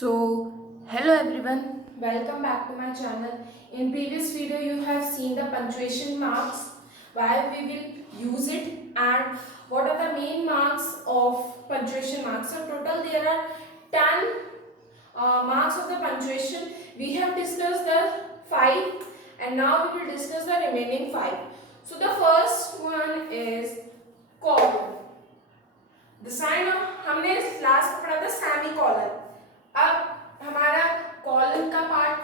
Hello everyone, welcome back to my channel. In previous video you have seen the punctuation marks, why we will use it and what are the main marks of punctuation marks. So total there are 10 marks of the punctuation. We have discussed the 5 and now we will discuss the remaining 5. So the first one is colon. The sign of हमने last में पढ़ा था semi colon. अब हमारा colon का part,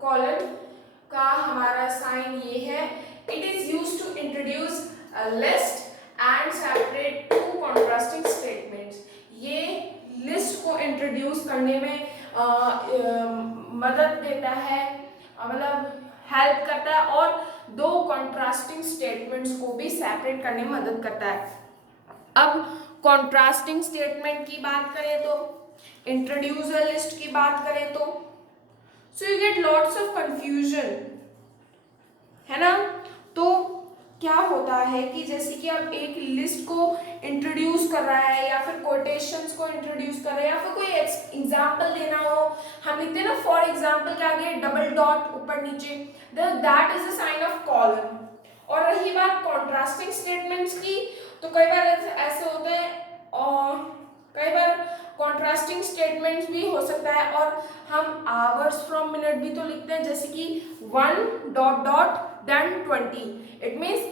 colon का हमारा sign ये है. It is used to introduce a list and separate two contrasting statements. ये लिस्ट को इंट्रोड्यूस करने में मदद देता है, मतलब हेल्प करता है और दो कॉन्ट्रास्टिंग स्टेटमेंट्स को भी सेपरेट करने में मदद करता है. अब कॉन्ट्रास्टिंग स्टेटमेंट की बात करें तो, इंट्रोड्यूस अ लिस्ट की बात करें तो, so you get lots of confusion, है ना. तो क्या होता है कि जैसे कि अब एक लिस्ट को इंट्रोड्यूस कर रहा है या फिर कोटेशंस को इंट्रोड्यूस कर रहा है या फिर कोई एग्जांपल देना हो, हम लिखते हैं ना फॉर एग्जांपल के आगे डबल डॉट ऊपर नीचे, that is the sign of colon. और रही बात कॉन्ट्रास्टिंग स्टेटमेंट्स की, तो कई बार ऐसे होते हैं और कई बार कॉन्ट्रास्टिंग स्टेटमेंट्स भी हो सकता है और हम आवर्स फ्रॉम मिनट भी तो लिखते हैं, जैसे कि 1 dot dot then 20. It means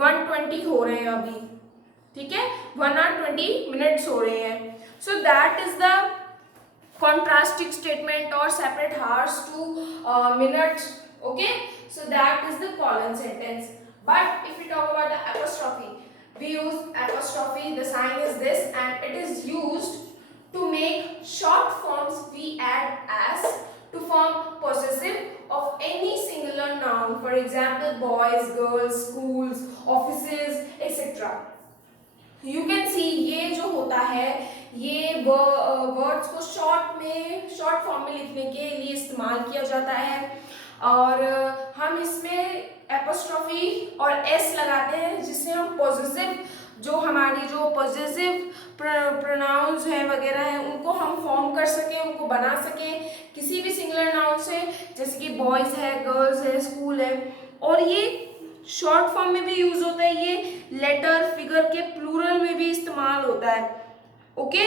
120 हो रहे हैं अभी, ठीक है, 1 hour 20 minutes हो रहे हैं. So that is the contrasting statement or separate hours to minutes. Okay, so that is the colon sentence. But if we talk about the apostrophe, we use apostrophe. The sign is this and it is used to make short forms we add as to form possessive of any singular noun. For example, boys, girls, schools, offices, etc. You can see ये जो होता है ये words को short form में लिखने के लिए इस्तेमाल किया जाता है और हम इसमें एपोस्ट्रोफी और एस लगाते हैं जिससे हम पॉजिटिव जो हमारी जो पॉजिटिव प्रोनाउंस है वगैरह है उनको हम फॉर्म कर सकें, उनको बना सकें किसी भी सिंगुलर नाउन से, जैसे कि बॉयज है, गर्ल्स है, स्कूल है. और ये शॉर्ट फॉर्म में भी यूज होता है, ये लेटर फिगर के प्लूरल में भी इस्तेमाल होता है. ओके,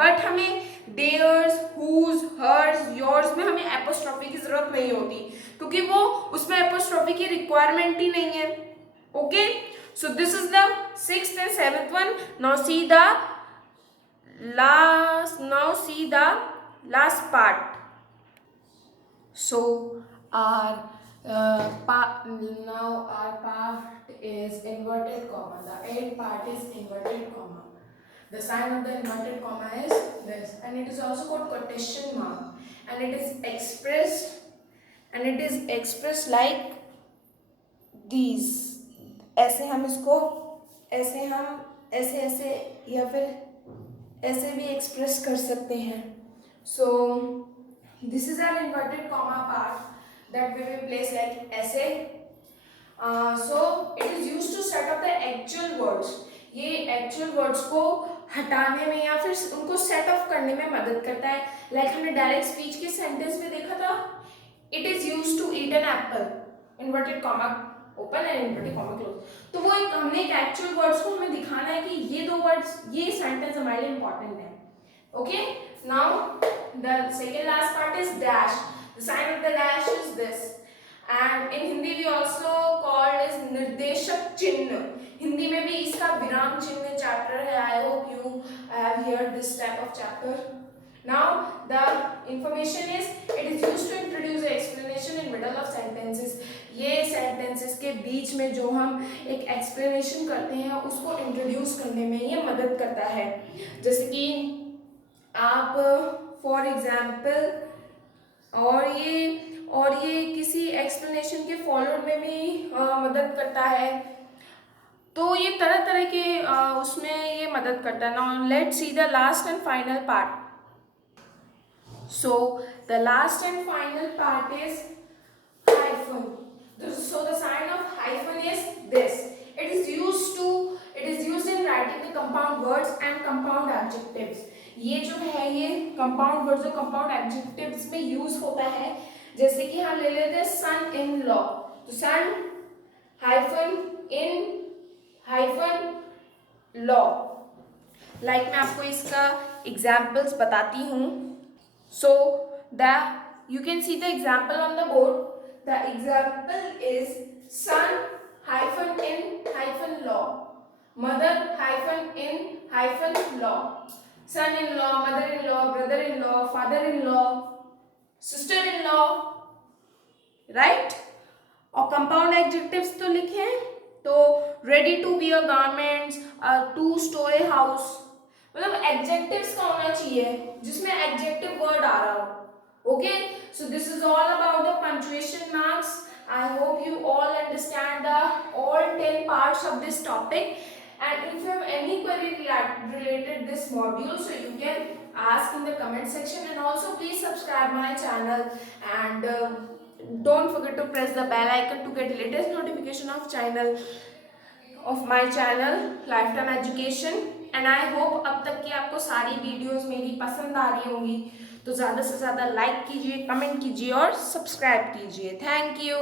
बट हमें देयर्स, हुज, हर्स, योर्स में हमें एपोस्ट्रोफी की जरूरत नहीं होती क्योंकि वो उसमें एपोस्ट्रोफी की रिक्वायरमेंट ही नहीं है. Okay, so this is the 6th and 7th one. Now see the last part. So our now our part is inverted comma. The 8th part is inverted comma. The sign of the inverted comma is this, and it is also called quotation mark, and it is expressed like these. ऐसे हम इसको ऐसे ऐसे या फिर ऐसे भी express कर सकते हैं. So this is an inverted comma part that we will place like ऐसे. So it is used to set up the actual words. ये actual words को हटाने में या फिर उनको सेट ऑफ करने में मदद करता है. लाइक हमने डायरेक्ट स्पीच के सेंटेंस में देखा था, it is used to eat an apple, inverted comma open and inverted comma close. तो वो एक हमने एक एक्चुअल वर्ड्स को हमें दिखाना है कि ये दो वर्ड्स, ये सेंटेंस हमारे लिए इंपॉर्टेंट है. Okay, now the second last part is dash. The sign of the dash is this and in Hindi we also called is निर्देशक चिन्ह. हिंदी में भी इसका विराम चिन्ह चैप्टर है. I hope you have heard this type of chapter. Now the information is it is used to introduce an explanation in middle of sentences. ये sentences के बीच में जो हम एक explanation करते हैं उसको introduce करने में ये मदद करता है. जैसे कि आप for example और ये किसी explanation के followed में भी मदद करता है. तो ये तरह तरह के उसमें ये मदद करता है. Now let's see the last and final part. So the last and final part is hyphen. So the sign of hyphen is this. It is used in writing the compound words and compound adjectives. ये जो है ये compound word जो compound adjectives में use होता है, जैसे कि हम ले लेते हैं सन इन लॉ, तो son hyphen in hyphen law. Like मैं आपको इसका एग्जाम्पल्स बताती हूँ। So the you can see the example on the board. The example is son hyphen in hyphen law, mother hyphen in hyphen law, son in law, mother in law, brother in law, father in law, sister in law, right. और compound adjectives तो लिखे हैं, तो ready to wear garments, two storey house, मतलब adjectives का होना चाहिए जिसमें एडजेक्टिव वर्ड आ रहा हो। Okay, so this is all about the punctuation marks. I hope you all understand the all 10 parts of this topic, and if you have any query related this module, so you can ask in the comment section, and also please subscribe my channel, and don't forget to press the bell icon to get latest notification of my channel Lifetime Education। And I hope अब तक की आपको सारी videos मेरी पसंद आ रही होंगी, तो ज़्यादा से ज़्यादा लाइक कीजिए, कमेंट कीजिए और सब्सक्राइब कीजिए। Thank you.